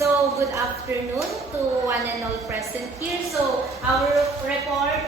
So, good afternoon to one and all present here. So, our report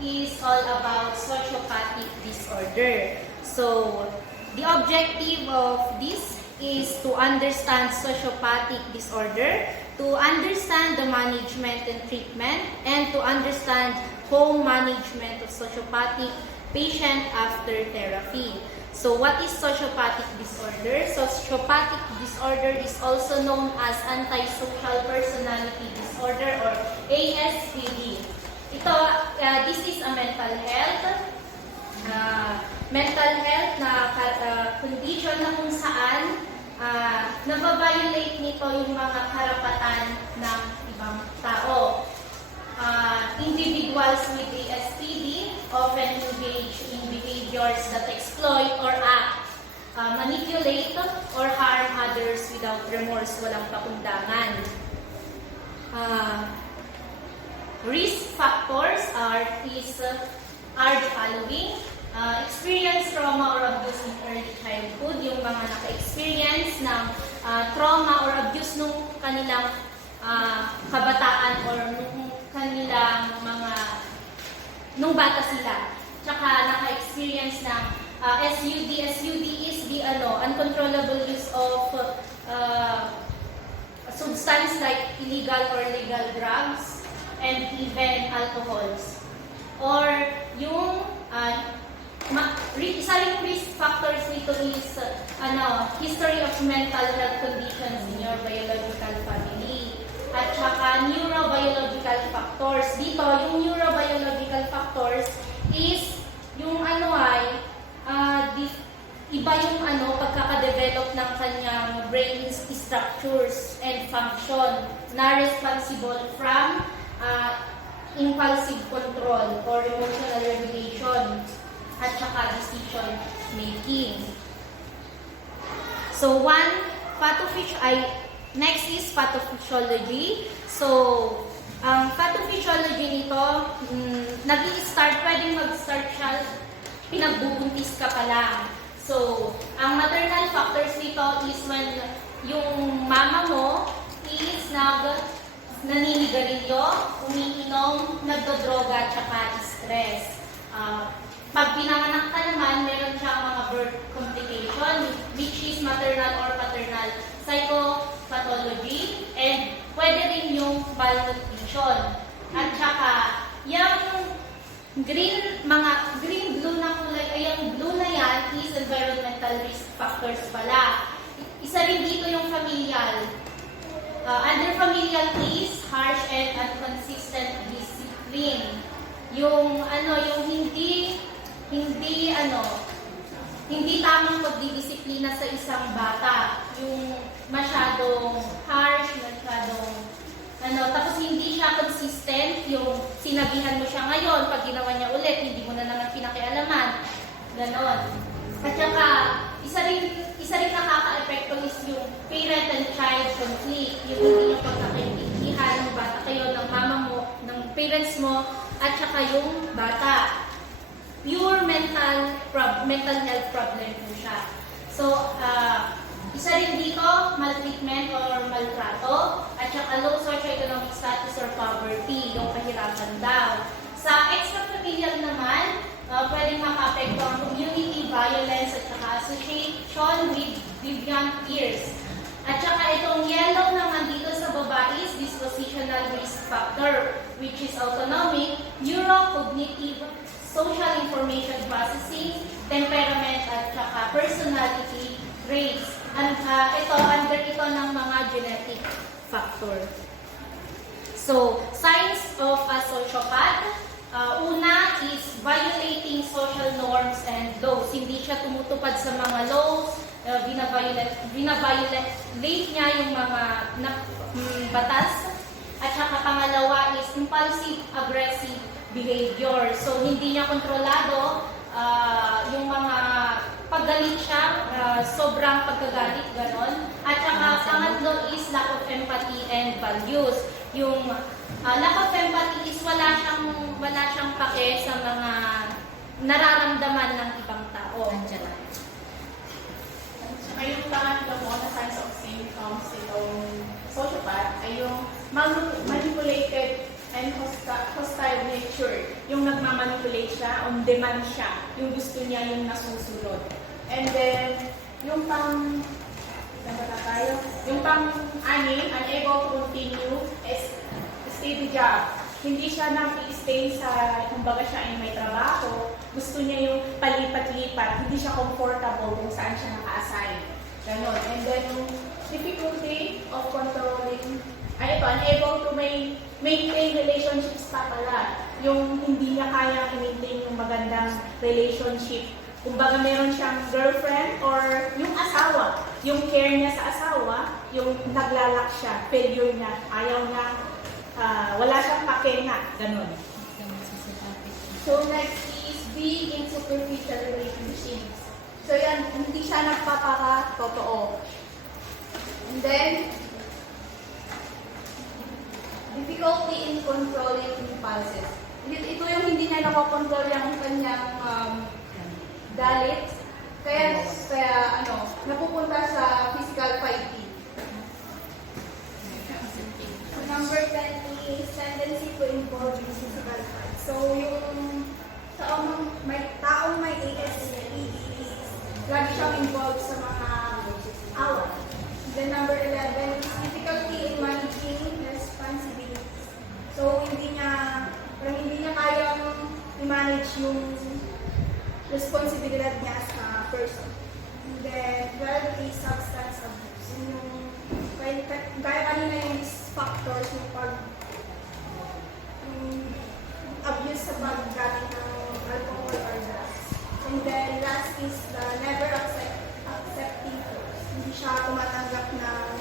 is all about sociopathic disorder. So, the objective of this is to understand sociopathic disorder, to understand the management and treatment, and to understand home management of sociopathic patient after therapy. So what is sociopathic disorder? Sociopathic disorder is also known as antisocial personality disorder or ASPD. This is a mental health na condition na kung saan nababiolate nito yung mga karapatan ng ibang tao. Individuals with ASPD often engage in behaviors that exploit or act, manipulate or harm others without remorse, walang pakundangan. Risk factors are the following. Experience trauma or abuse in early childhood, yung mga naka-experience ng trauma or abuse nung kanilang kabataan or kanilang nung bata sila. Tsaka naka-experience ng SUD. SUD is the uncontrollable use of substance like illegal or legal drugs and even alcohols. Or yung isa ring risk factors nito is history of mental health conditions in your biological family. At saka neurobiological factors. Dito, yung neurobiological factors is yung iba yung pagkakadevelop ng kanyang brain structures and function na responsible from impulsive control or emotional regulation at saka decision making. So, next is pathophysiology. So, ang pathophysiology nito, pwedeng mag-start siya, pinagbubuntis ka pa lang. So, ang maternal factors nito is when yung mama mo is naninigarilyo, umiinom, nagdodroga, at saka stress. Pag pinanganak ka naman, meron siyang mga birth complication, which is maternal or paternal psychopathology, and pwede rin yung malnutrition. At saka, yung green-blue na kulay, yung blue na yan is environmental risk factors pala. Isa rin dito yung familial. Under familial is harsh and inconsistent discipline. Yung hindi tamang pagdidisiplina sa isang bata. Yung masyadong harsh, tapos hindi siya consistent, yung sinabihan mo siya ngayon, pag ginawa niya ulit, hindi mo na naman pinakialaman. Ganon. At saka, isa rin nakaka-epekto is yung parent and child conflict, yung hindi yung pagkakaintindihan ng bata kayo, ng mama mo, ng parents mo, at saka yung bata. Pure mental health problem po siya. So, isa rin dito, maltreatment or maltrato, at saka low socioeconomic status or poverty, yung kahirapan daw. Sa extrafamilial naman, pwedeng maka-apekto ang community violence at saka association with deviant peers. At saka itong yellow naman dito sa baba is dispositional risk factor, which is autonomic, neurocognitive, social information processing, temperament, at saka personality traits. Under ito ng mga genetic factor. So, signs of a sociopath. Una is violating social norms and laws. Hindi siya tumutupad sa mga laws, binaviolate niya yung mga batas. At saka pangalawa is impulsive aggressive behavior. So, hindi niya kontrolado yung mga paggalit siya, sobrang pagkagalit, ganon. At saka pangatlo is lack of empathy and values. Yung lack of empathy is wala siyang pake sa mga nararamdaman ng ibang tao. Ngayon pangatlo mo na signs of symptoms itong sociopath manipulature. Yung nagmamanipulate siya, on demand siya. Yung gusto niya yung nasusunod. And then, yung pang, saan ba tayo? Yung pang-anim, unable to continue is steady job. Hindi siya nang i-stay sa, kumbaga siya ay may trabaho. Gusto niya yung palipat-lipat. Hindi siya comfortable kung saan siya naka-assign. Ganon. And then, yung difficulty of controlling, ay ito, unable to maintain relationships pa pala. Yung hindi niya kaya i-maintain yung magandang relationship. Kumbaga meron siyang girlfriend or yung asawa. Yung care niya sa asawa, yung naglalak siya, failure niya, ayaw niya, wala siyang pake na, ganun. So next is being in superficial relationships. So yan, hindi siya nagpapaka-totoo. And then, difficulty in controlling impulses. Ito yung hindi niya nakokontrol yung kanyang galit. Kaya napupunta sa physical fighting. So number 10 is tendency to involve in physical fight. So yung taong may ASPD is lagi siyang involved sa mga away. Then number 11 is difficulty in managing responsibilities. So hindi niya kayang i-manage yung responsibilidad niya as a person. And then 12 is substance abuse. Yung kaya kanina yung these factors yung abuse sa paggamit ng alcohol or drugs. And then last is the never accepting flaws. Hindi siya tumatanggap ng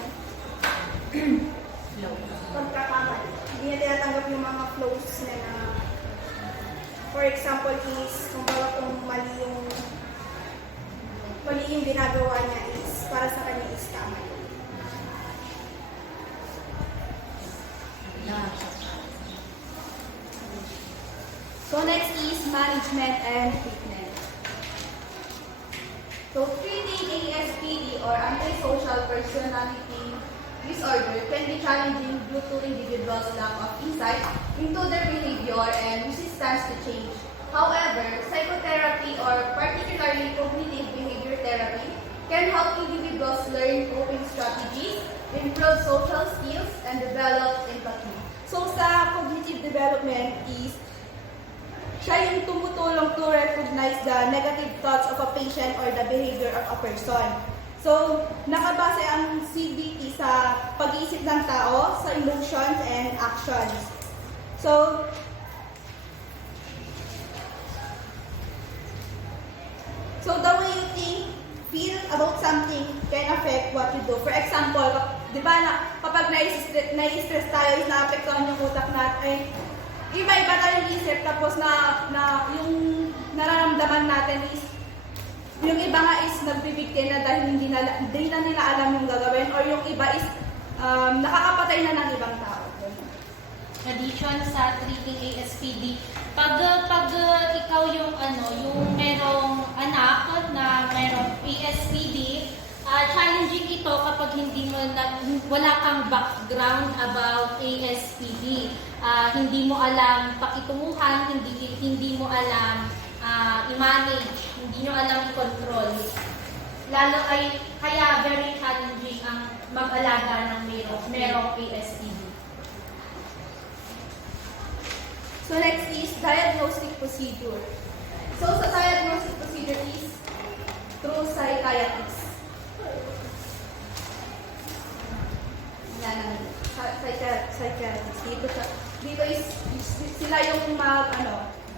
pagkakamali. Hindi niya tinatanggap yung mga flaws na for example is kung mali yung ginagawa niya is para sa kanya is tama. So next is management and treatment. So treating ASPD or antisocial personality disorder can be challenging due to individuals' lack of insight into their behavior and resistance to change. However, psychotherapy or particularly cognitive behavior therapy can help individuals learn coping strategies, improve social skills, and develop empathy. So sa cognitive development is siya yung tumutulong to recognize the negative thoughts of a patient or the behavior of a person. So, nakabase ang CBT sa pag-iisip ng tao, sa emotions and actions. So, the way you think, feel about something can affect what you do. For example, di ba kapag nai-stress tayo, is na-apektuhan yung utak natin, iba-iba tayong isip, tapos yung nararamdaman natin is yung iba nga is nagbibigay na dahil hindi na nila alam yung gagawin, or yung iba is nakakapatay na ng ibang tao. Addition sa treating ASPD, pag ikaw yung merong anak na merong ASPD, challenging ito kapag wala kang background about ASPD. Hindi mo alam pakitunguhan, hindi mo alam i-manage, hindi nyo alam i-control. Kaya very challenging ang mag-alaga ng merong ASPD. So next is diagnostic procedure. So sa diagnostic procedure is through psychiatrist. Yan ang psychiatrist. Dito is sila yung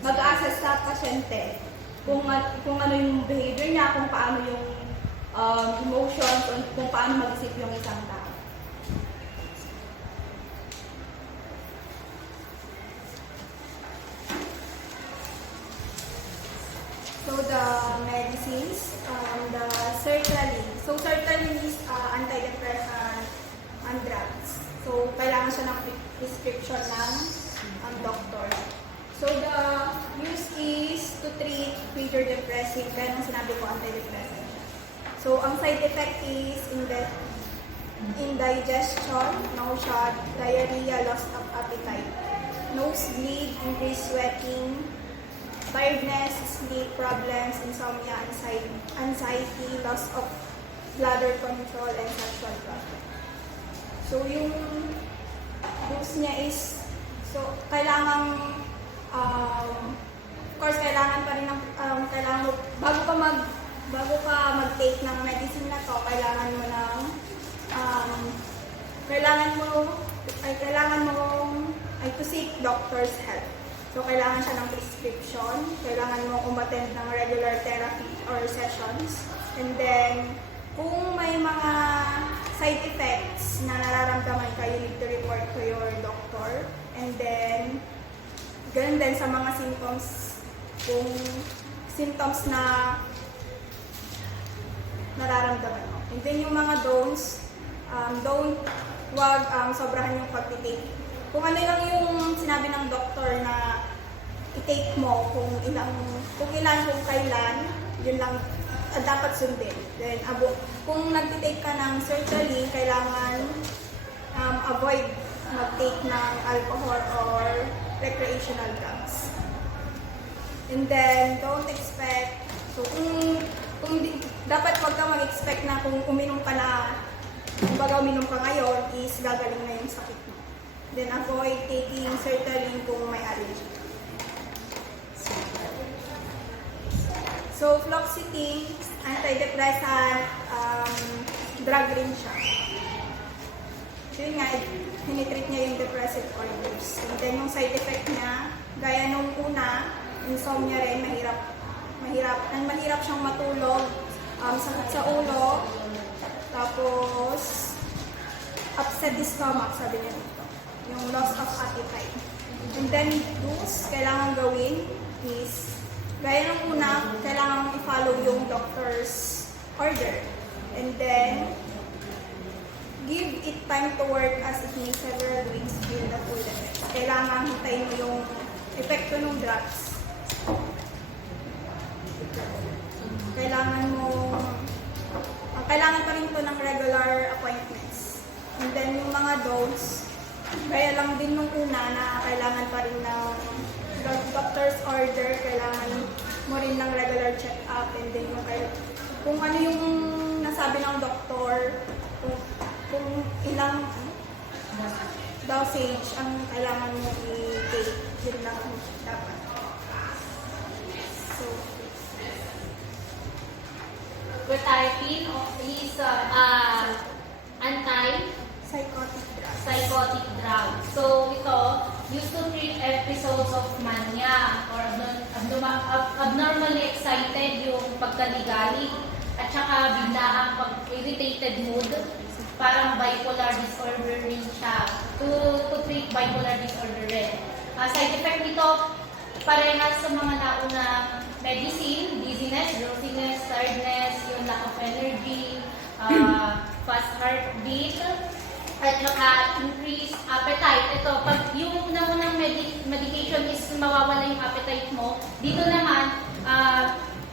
mag-assess sa pasyente kung ano yung behavior niya, kung paano yung emotions, kung paano mag-isip yung isang tao. So the medicines, the sertraline. So sertraline is antidepressant and drugs. So kailangan siya ng prescription ng doctor. So the use is to treat major depressive, kaya nung sinabi ko antidepressant. So ang side effect is indigestion, nausea, diarrhea, loss of appetite. nosebleed, increased sweating, tiredness, sleep problems, insomnia, anxiety, loss of bladder control, and sexual problems. So yung dose niya is, so kailangan, of course, kailangan pa rin ng, bago ka mag-take ng medicine na to, kailangan mo to seek doctor's help. So, kailangan siya ng prescription, kailangan mo umattend ng regular therapy or sessions, and then, kung may mga side effects na nararamdaman ka, you need to report to your doctor, and then, ganun din sa mga symptoms, kung symptoms na nararamdaman mo. And then yung mga don'ts, wag sobrahan yung pag-take. Kung ano lang yung sinabi ng doktor na i-take mo, kung kailan, yun lang dapat sundin. Then, kung nag-take ka ng sertraline, kailangan avoid mag-take ng alcohol or recreational drugs. And then, don't expect, so dapat wag ka mag-expect na kung uminom ka na, kumbaga uminom ka ngayon, is gagaling na yung sakit mo. Then, avoid taking sertraline kung may allergy. So, fluoxetine, antidepressant, drug rin siya. So, yun nga, tinitreat niya yung depressive orders. And then, yung side effect niya, gaya nung una, insomnia rin, mahirap siyang matulog, sakit sa ulo, tapos, upset the stomach, sabi niya dito. Yung loss of appetite. And then, those kailangan gawin is, gaya ng una, kailangan i-follow yung doctor's order. And then, give it time to work as it may several weeks to feel the full effects. Kailangan hintayin mo yung epekto ng drugs. Kailangan pa rin ito ng regular appointments. And then, yung mga don'ts, kaya lang din nung una na kailangan pa rin ng doctor's order, kailangan mo rin ng regular check-up, and then kung ano yung nasabi ng doktor, kung ilang dosage ang kailangan mo i-take, yun lang dapat. So, Quetiapine is anti-psychotic drug. So, ito, used to treat episodes of mania or abnormally excited yung pagkaligalig at saka biglaang irritated mood. Parang bipolar disorder rin siya. To treat bipolar disorder rin. Side effect nito, parehas sa mga naunang medicine, dizziness, drowsiness, tiredness, yung lack of energy, fast heartbeat, at saka increased appetite. Ito, pag yung unang medication is mawawala yung appetite mo, dito naman,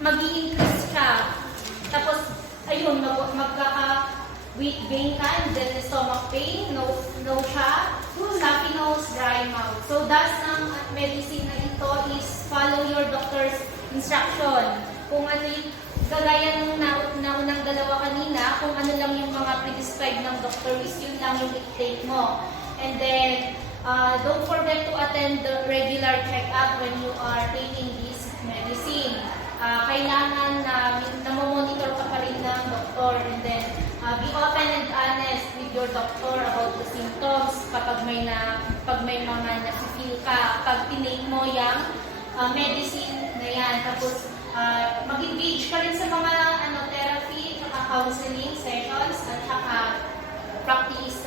mag-i-increase siya. Tapos, ayun, magkaka-weight gain ka, and then stomach pain, nausea, stuffy nose, dry mouth. So, that's ng medicine na ito is follow your doctor's instruction. Kung ano yung kagaya ng naunang dalawa kanina, kung ano lang yung mga prescribed ng doctor is yun lang yung i-take mo. And then, don't forget to attend the regular check-up when you are taking this medicine. Kailangan na namomonitor ka pa rin ng doktor, and then be open and honest with your doctor about the symptoms kapag may mga na-feel ka. Pag tinake mo yung medicine na yan, tapos mag-engage ka rin sa mga therapy, counseling sessions, at saka practice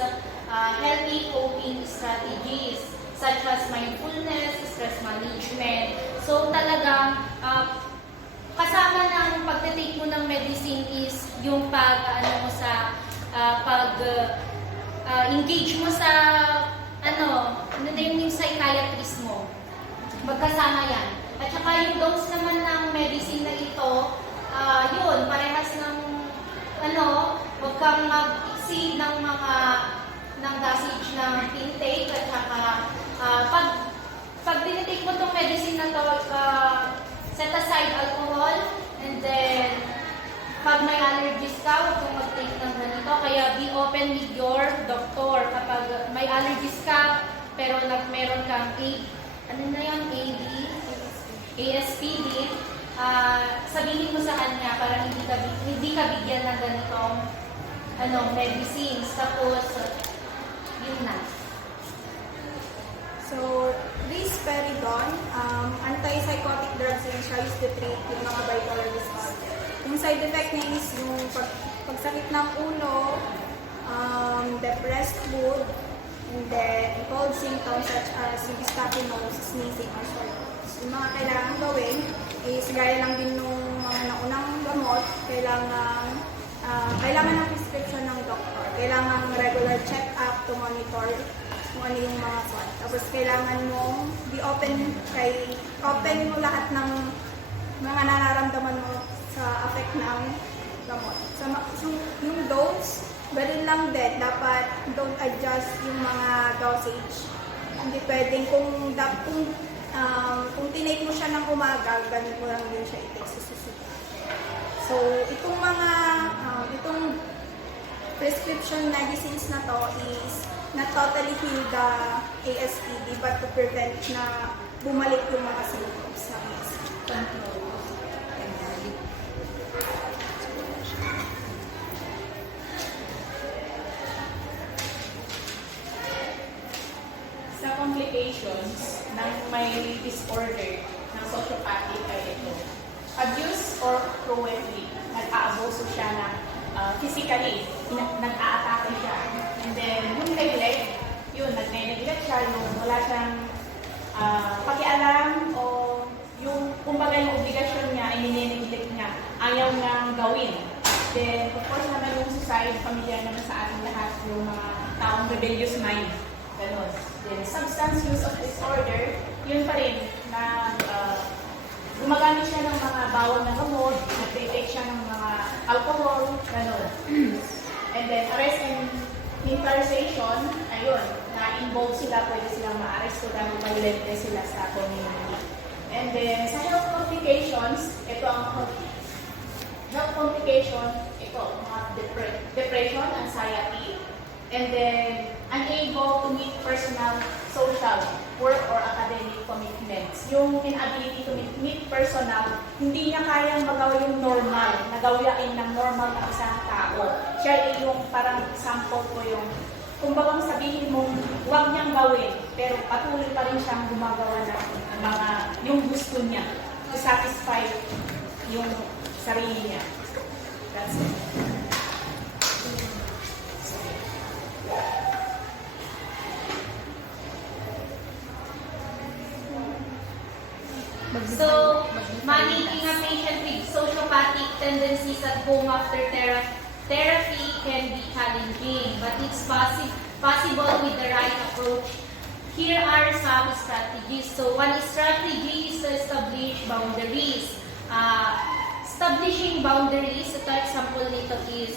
healthy coping strategies such as mindfulness, stress management. So talagang kasama ng pag-take mo ng medicine is yung engage mo sa yung psychiatrist mo. Magkasama yan. At saka yung dose naman ng medicine na ito, yun, parehas ng huwag kang mag-exceed ng dosage ng intake, at saka pag pag dinitake mo tong medicine na to, set aside alcohol, and then pag may allergies ka, huwag kang mag-take ng ganito. Kaya be open with your doctor. Kapag may allergies ka, pero meron kang ASPD, sabihin mo sa kanya para hindi ka bigyan ng ganitong medicines. Tapos, yun na. So, risperidone, antipsychotic drugs din siya used to treat yung mga bipolar disorder. Yung side effect niya is yung pagsakit ng ulo, depressed mood, and then cold symptoms such as yung stuffy nose, sneezing, or sore throat. Yung mga kailangan gawin is gaya lang din nung mga naunang gamot, kailangan ng prescription ng doktor. Kailangan regular check-up to monitor kung ano yung mga swat. Tapos kailangan mo be open mo lahat ng mga nararamdaman mo sa effect ng gamot. So, yung dose, ganun lang din. Dapat don't adjust yung mga dosage. Hindi pwedeng kung tinake mo siya ng umaga, ganun mo lang din siya i-take sa susunod. So, itong prescription medicines na to is not totally heal the ASPD but to prevent na bumalik yung mga symptoms ng ASPD. Sa complications ng may disorder ng sociopathic ay ito. Abuse or cruelty. Nag-aabuso siya ng physically, nag-a-atake siya. And then, yung neglect, nag-neglect siya, yung wala siyang pakialam o yung kumbaga yung obligasyon niya ay ninineglect niya, ayaw niyang gawin. Then, of course naman yung suicide, familiar naman sa ating lahat, yung mga taong rebellious mind. Ganon. Then, substance use of disorder, yun pa rin na gumagamit siya ng mga bawal na gamot, nag-take siya ng mga alcohol, ganon. And then, arrest and incarceration, ayun, na-involve sila, pwede silang ma-arrest dahil violente sila sa community. And then, sa health complications, ito ang health complication, ito, mga depression, anxiety, and then, unable to meet personal, social, work, or academic commitments. Yung inability to meet personal, hindi niya kayang magawa yung normal, nagawain ng normal na isang tao. Siya ay yung parang example ko yung, kung bagang sabihin mong huwag niyang gawin, pero patuloy pa rin siyang gumagawa ng mga, yung gusto niya, to satisfy yung sarili niya. That's it. So, managing a patient with sociopathic tendencies at home after therapy can be challenging, but it's possible with the right approach. Here are some strategies. So, one strategy is to establish boundaries. Establishing boundaries, ito example nito is,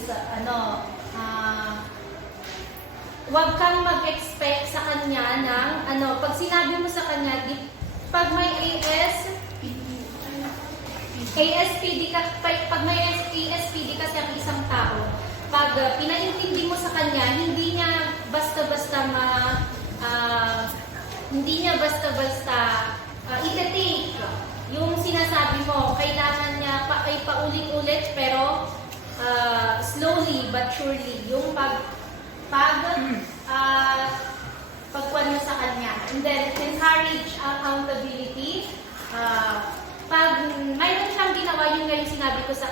wag kang mag-expect sa kanya ng, pag sinabi mo sa kanya, pag may ASPD kasi ang isang tao, pag pinaintindi mo sa kanya, hindi niya basta-basta i-take yung sinasabi mo. Kailangan niya ay paulit-ulit pero slowly but surely yung pagkuhan mo sa kanya. And then, encourage accountability. Pag mayroon siyang ginawa, yun nga yung sinabi ko sa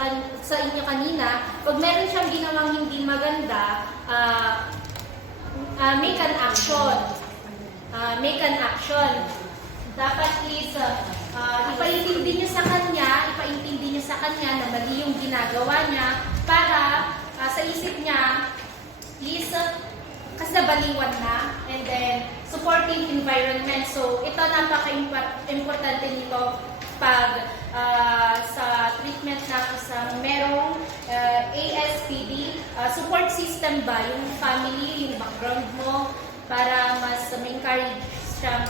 inyo kanina, pag mayroon siyang ginawang hindi maganda, make an action. Dapat is, ipaintindi niyo sa kanya na mali yung ginagawa niya para sa isip niya is kasi nabaliwan na, and then supporting environment. So ito napaka-importante nito pag sa treatment na isang merong ASPD, support system ba, yung family, yung background mo, para mas ma-encourage siyang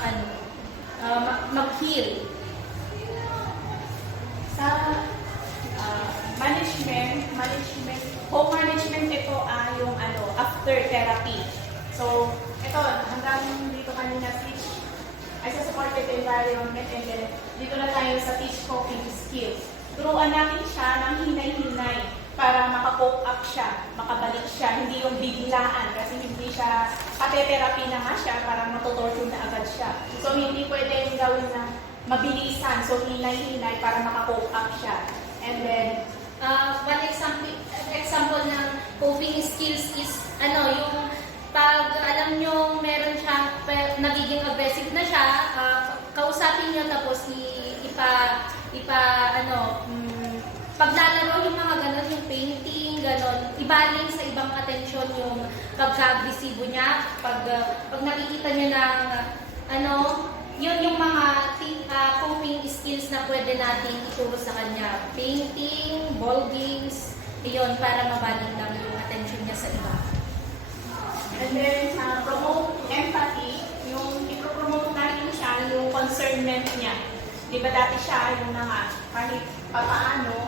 mag-heal? Sa home management ito yung after therapy. So, ito, hanggang dito kanina teach as a supportive environment, and then dito na tayo sa teach coping skills. Turuan natin siya ng hinay-hinay para makapoke up siya, makabalik siya, hindi yung biglaan kasi hindi siya, pati-therapy na nga siya, parang matutorture na agad siya. So, hindi pwede yung gawin na mabilisan, so hinay-hinay para makapoke up siya. And then, One example ng coping skills is yung pag alam nyo meron siyang nagiging aggressive na siya, kausapin nyo tapos paglalaro yung mga ganon, yung painting, ganon, ibaling sa ibang atensyon yung pagka-agresibo niya. Pag nakikita nyo ng yun yung mga coping skills na pwede natin ituro sa kanya. Painting, ball games, yun, para mabaling lang yung attention niya sa iba. And then, promote empathy, yung ipropromote natin siya, yung concernment niya. Di ba dati siya, yung kahit papaano,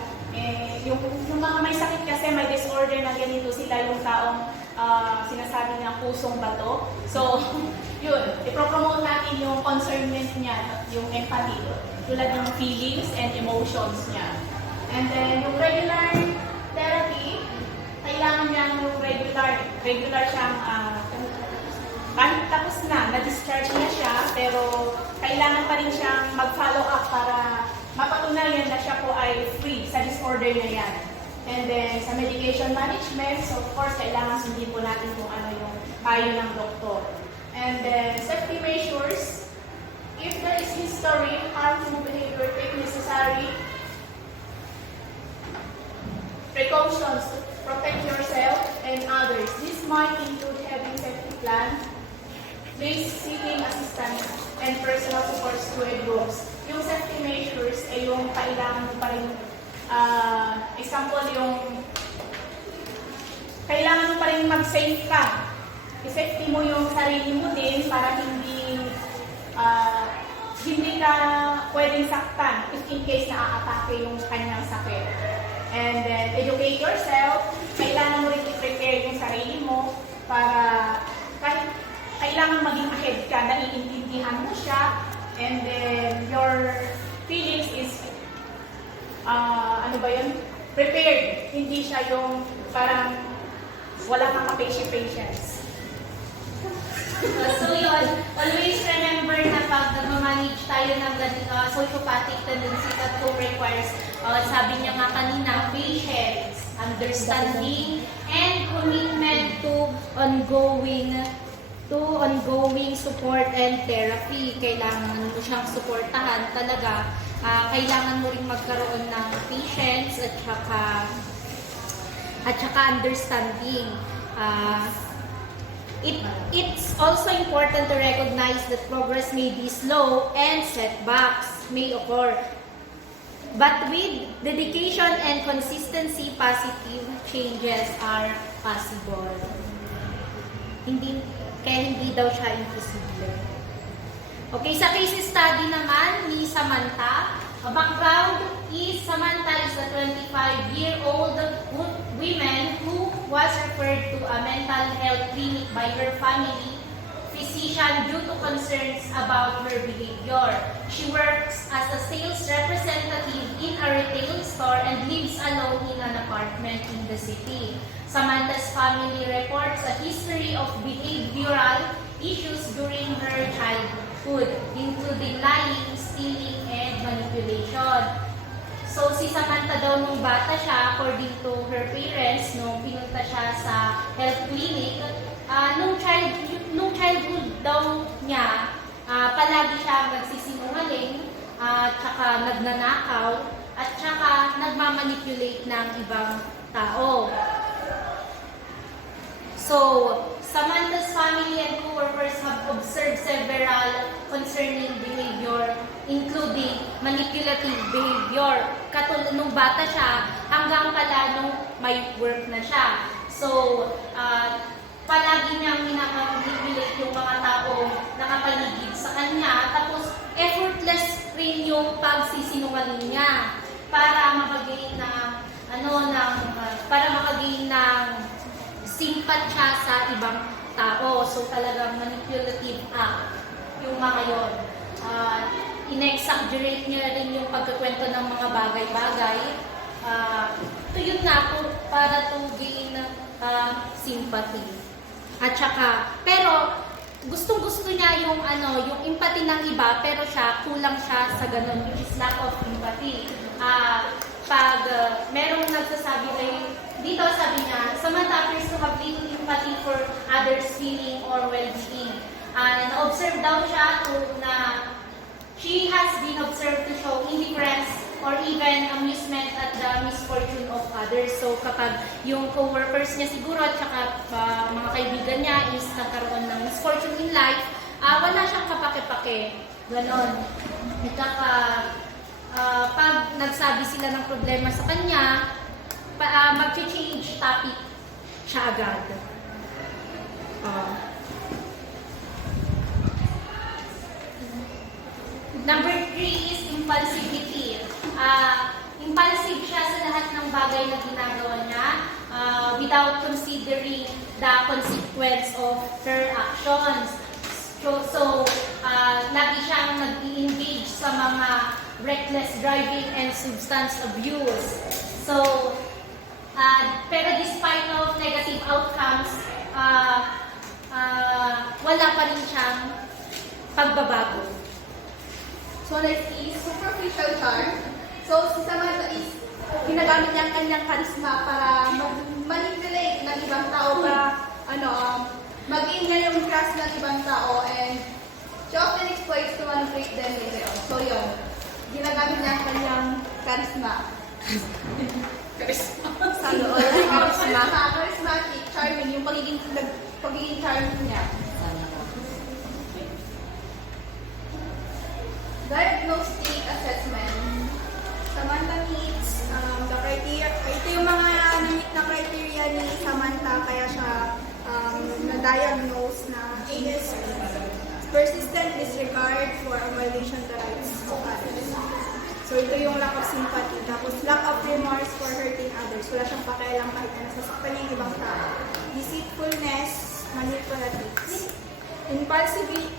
yung mga may sakit kasi, may disorder na ganito sila, yung taong sinasabi na pusong bato. So, yun, ipropromote natin yung concernment niya, yung empathy, tulad ng feelings and emotions niya. And then, yung regular therapy, kailangan niya yung regular siyang, kahit tapos na-discharge na siya, pero kailangan pa rin siyang mag-follow up para mapatunayan na siya po ay free sa disorder na yan. And then, sa medication management, so of course, kailangan sundin po natin kung ano yung payo ng doktor. And then, safety measures, if there is history, harmful behavior, take necessary precautions to protect yourself and others. This might include having safety plan, place seeking assistance, and personal supports through groups. Yung safety measures ay yung kailangan mo pa rin, example yung kailangan mo pa rin mag-safe ka. I-safety mo yung sarili mo din para hindi ka pwedeng saktan if in case na aatake yung kanyang sakit. And then, educate yourself. Kailangan mo rin i-prepare yung sarili mo para kahit kailangan maging ahead ka, naiintindihan mo siya. And then, your feelings is, prepared. Hindi siya yung parang wala kang ka-patience. So yun, always remember na pag nag-manage tayo ng sociopathic tendencies at co-requires, sabi niya nga kanina, patience, understanding, and commitment to ongoing support and therapy. Kailangan mo siyang suportahan talaga. Kailangan mo rin magkaroon ng patience at saka understanding. It's also important to recognize that progress may be slow and setbacks may occur. But with dedication and consistency, positive changes are possible. Kaya hindi daw siya imposible. Okay, sa case study naman ni Samantha, background is Samantha is a 25-year-old woman who was referred to a mental health clinic by her family physician due to concerns about her behavior. She works as a sales representative in a retail store and lives alone in an apartment in the city. Samantha's family reports a history of behavioral issues during her childhood, including lying, stealing, and manipulation. So, si Samantha daw nung bata siya, according to her parents, nung pinunta siya sa health clinic, nung childhood daw niya, palagi siya nagsisinungaling, tsaka nagnanakaw, at tsaka nagmamanipulate ng ibang tao. So, Samantha's family and co-workers have observed several concerning behavior, including manipulative behavior. Katulad nung bata siya, hanggang pala nung may work na siya. So, palagi niyang minamanipulate yung mga taong nakapaligid sa kanya. Tapos, yung pagsisinungaling niya para makagain ng para makagain ng simpatsya sa ibang tao. So talagang manipulative act yung mga yon. In-exaggerate niya rin yung pagkakwento ng mga bagay-bagay. Ito yun na po para to gain sympathy. At saka, pero gustong-gusto niya yung yung empathy ng iba, pero kulang siya sa ganun, which is lack of empathy. Pag merong nagsasabi dito sabi niya, Samantha appears to have little empathy for others' feeling or well-being. Na-observe daw siya na she has been observed to show indifference or even amusement at the misfortune of others. So kapag yung co-workers niya siguro at saka mga kaibigan niya is nagkaroon ng misfortune in life, wala siyang kapake-pake. Ganon. At saka pag nagsabi sila ng problema sa kanya, mag-change topic siya agad. Number 3 is impulsivity. Impulsive siya sa lahat ng bagay na ginagawa niya without considering the consequence of her actions. So lagi siyang nag-engage sa mga reckless driving and substance abuse. So, pero despite of negative outcomes, wala pa rin siyang pagbabago. So next is superficial charm. So si Samantha is ginagamit niya ang kanyang charisma para manipulate ng ibang tao para mag-in niya yung trust ng ibang tao, and she often exploits to manipulate them later on. So yun, ginagamit niya ang kanyang charisma. Charismatic, charming, yung pagiging charming niya. Diagnostic assessment. Samantha meets the criteria. Ito yung mga na-meet na criteria ni Samantha, kaya siya na-diagnose na ASP. Persistent disregard for a violation of the rights of others. So ito yung lack of sympathy. Tapos lack of remorse for hurting others. Wala siyang pakialam kahit na nasasaktan niya yung ibang tao. Deceitfulness, manipulative. Impulsivity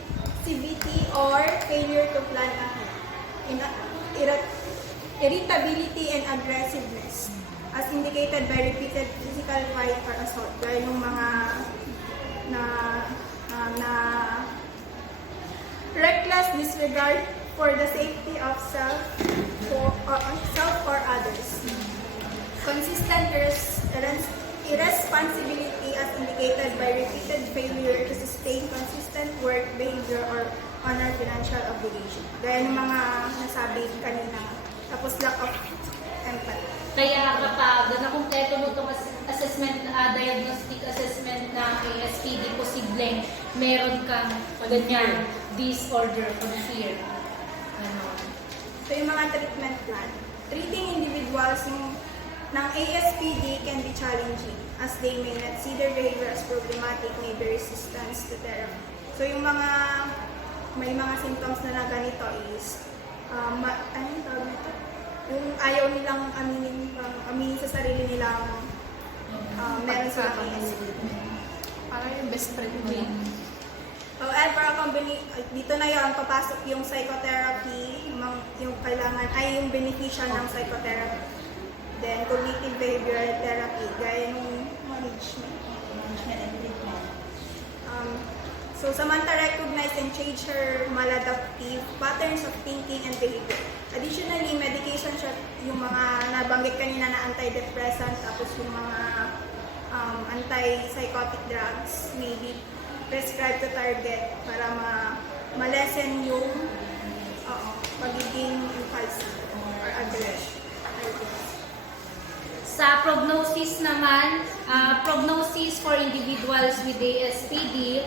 or failure to plan ahead. Irritability and aggressiveness, as indicated by repeated physical fight or assault. Gaya yung mga reckless disregard for the safety of self or others. Consistent irresponsibility, as indicated by repeated failure to sustain consistent work behavior or honor financial obligation. Gaya ng mga nasabi kanina. Tapos lack of empathy. Kaya kapag nakumpleto mo itong assessment, diagnostic assessment ng ASPD, posibleng meron kang ganyan disorder of fear. So yung mga treatment plan. Treating individuals ng ASPD can be challenging as they may not see their behavior as problematic, may be resistance to therapy. So yung may mga symptoms na ganito is anong tawag nito? Yung ayaw nilang aminin sa sarili nilang meron silang ASPD. Parang yung best friend mo yan. However, dito na yun, papasok yung psychotherapy, yung kailangan, ay yung beneficial ng psychotherapy. Then, cognitive behavioral therapy, gaya ng management and treatment. So, Samantha recognized and changed her maladaptive patterns of thinking and behavior. Additionally, medication siya, yung mga nabanggit kanina na antidepressant, tapos yung mga antipsychotic drugs may be prescribed to target para ma-lessen yung pagiging impulsive or aggressive. Sa prognosis naman, prognosis for individuals with ASPD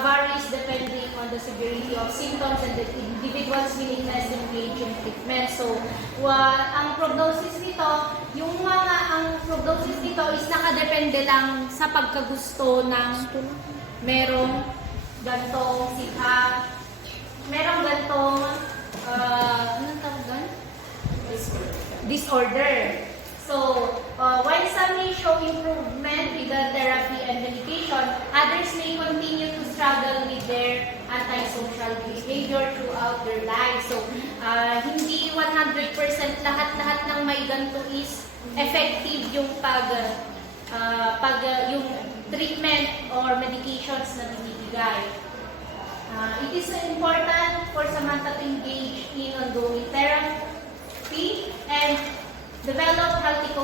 varies depending on the severity of symptoms and the individual's willingness to engage in treatment. So, ang prognosis nito is nakadepende lang sa pagkagusto ng merong gantong anong disorder. So, while some may show improvement with the therapy and medication, others may continue to struggle with their antisocial behavior throughout their lives. So, hindi 100% lahat-lahat ng may ganito is effective yung yung treatment or medications na binibigay. It is important for Samantha to engage in ongoing therapy and develop healthy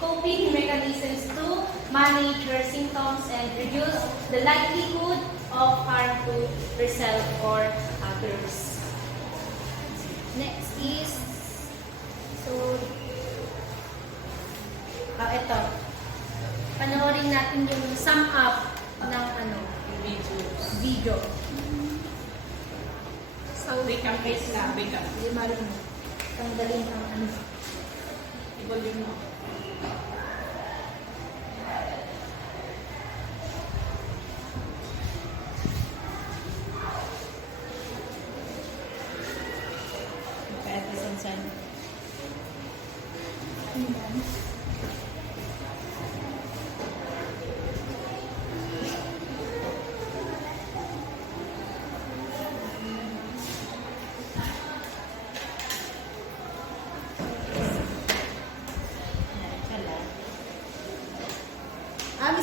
coping mechanisms to manage her symptoms and reduce the likelihood of harm to herself or others. Next is, ito. Panoorin natin yung sum up ng video. So, wake up guys na. Wake up. Hindi marunong. Tanggalin ang I-volume mo. Kaya Sansan.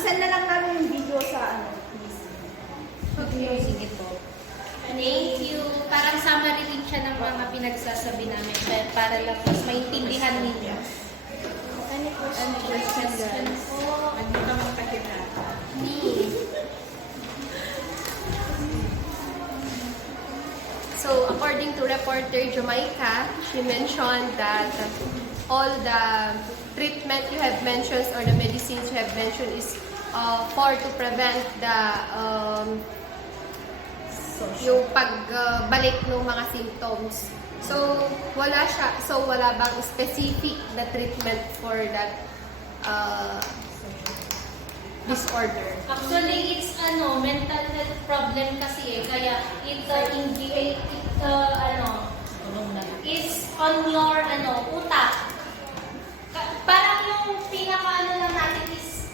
Isan na lang namin yung video sa please. Okay. Sige po. Thank you. Parang summary din siya ng mga pinagsasabi namin para lang mas maintindihan ninyo. Any question po? Ano ka magkakita? So, according to reporter Jamaica, she mentioned that all the treatment you have mentioned or the medicines you have mentioned is for to prevent the yung pagbalik ng mga symptoms. So, wala bang specific na treatment for that disorder? Actually, it's mental health problem kasi kaya is on your utak. Parang yung pinaka lang natin is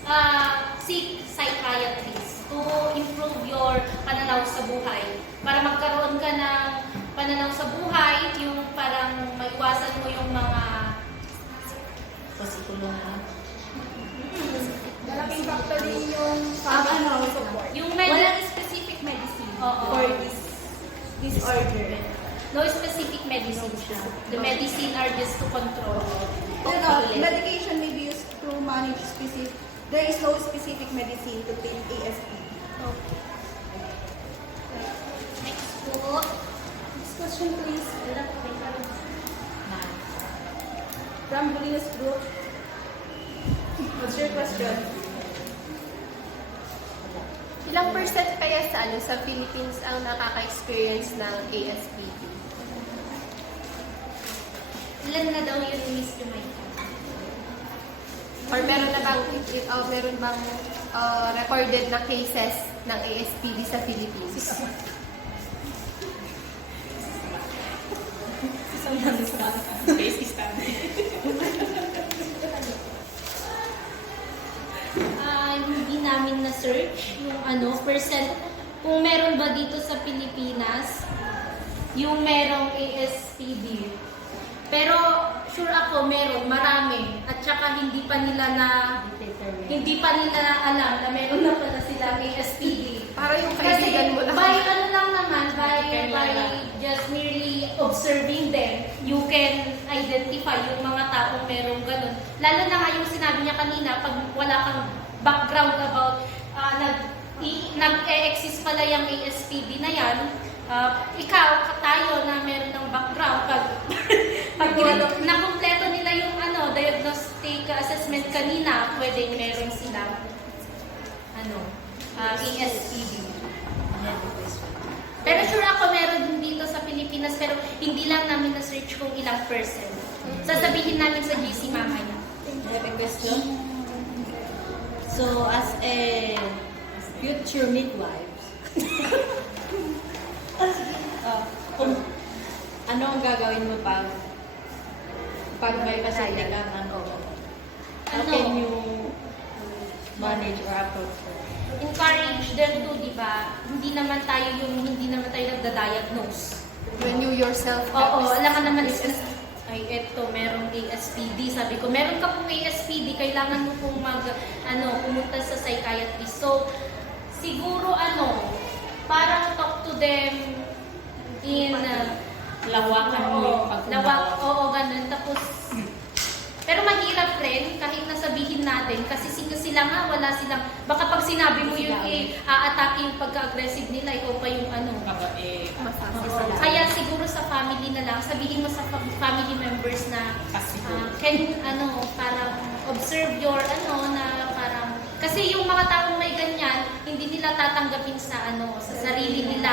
seek psychiatrist to improve your pananaw sa buhay. Para magkaroon ka ng pananaw sa buhay, yung parang maiwasan mo yung mga Malaking factor din yung support. yung Walang specific medicine Oo. for this disorder. no specific medicine siya. The medicine are just to control. Medication may be used to manage specific. There is no specific medicine to treat ASP. Next po. Next question, please. From Bulinas Group. What's your question? Ilang percent kaya sa Philippines ang nakaka-experience ng ASPD? Ilan na daw yun, Miss Jamaica? Or meron bang recorded na cases ng ASPD sa Philippines? Basic study. Hindi namin na-search yung percent. Kung meron ba dito sa Pilipinas, yung merong ASPD. Pero sure ako meron, marami. At saka hindi pa nila alam na meron na pala silang ASPD. Para yung Kasi kaibigan mo lang. by by just merely observing them, you can identify yung mga taong merong ganun. Lalo na nga yung sinabi niya kanina, pag wala kang background about nag-e-exist pala yung ASPD na yan, tayo na meron ng background, pag nakumpleto nila yung diagnostic assessment kanina, pwedeng meron silang ASPD. Pero sure ako meron din dito sa Pilipinas, pero hindi lang namin na-search kung ilang percent. Sasabihin namin sa GC mamaya. I have a question. So, as a future midwives, kung ano ang gagawin mo pag Pag may facility kang how Ano? can you manage or approach that? Encourage them to, di ba? Hindi naman tayo nagda-diagnose. When you yourself Oo, have alam ka naman, this- ay eto, merong ASPD. Sabi ko, meron ka pong ASPD, kailangan mo pong pumunta sa psychiatrist. So, siguro parang talk to them in, Lawakan mo yung pagkunawa. oo, ganun. Tapos, pero mahirap rin, kahit nasabihin natin, kasi sila nga, wala silang, baka pag sinabi mo yun, aatake yung pagka-aggressive nila, ikaw pa yung Kaya siguro sa family na lang, sabihin mo sa family members na parang observe your na parang kasi yung mga taong may ganyan, hindi nila tatanggapin sa sa sarili nila.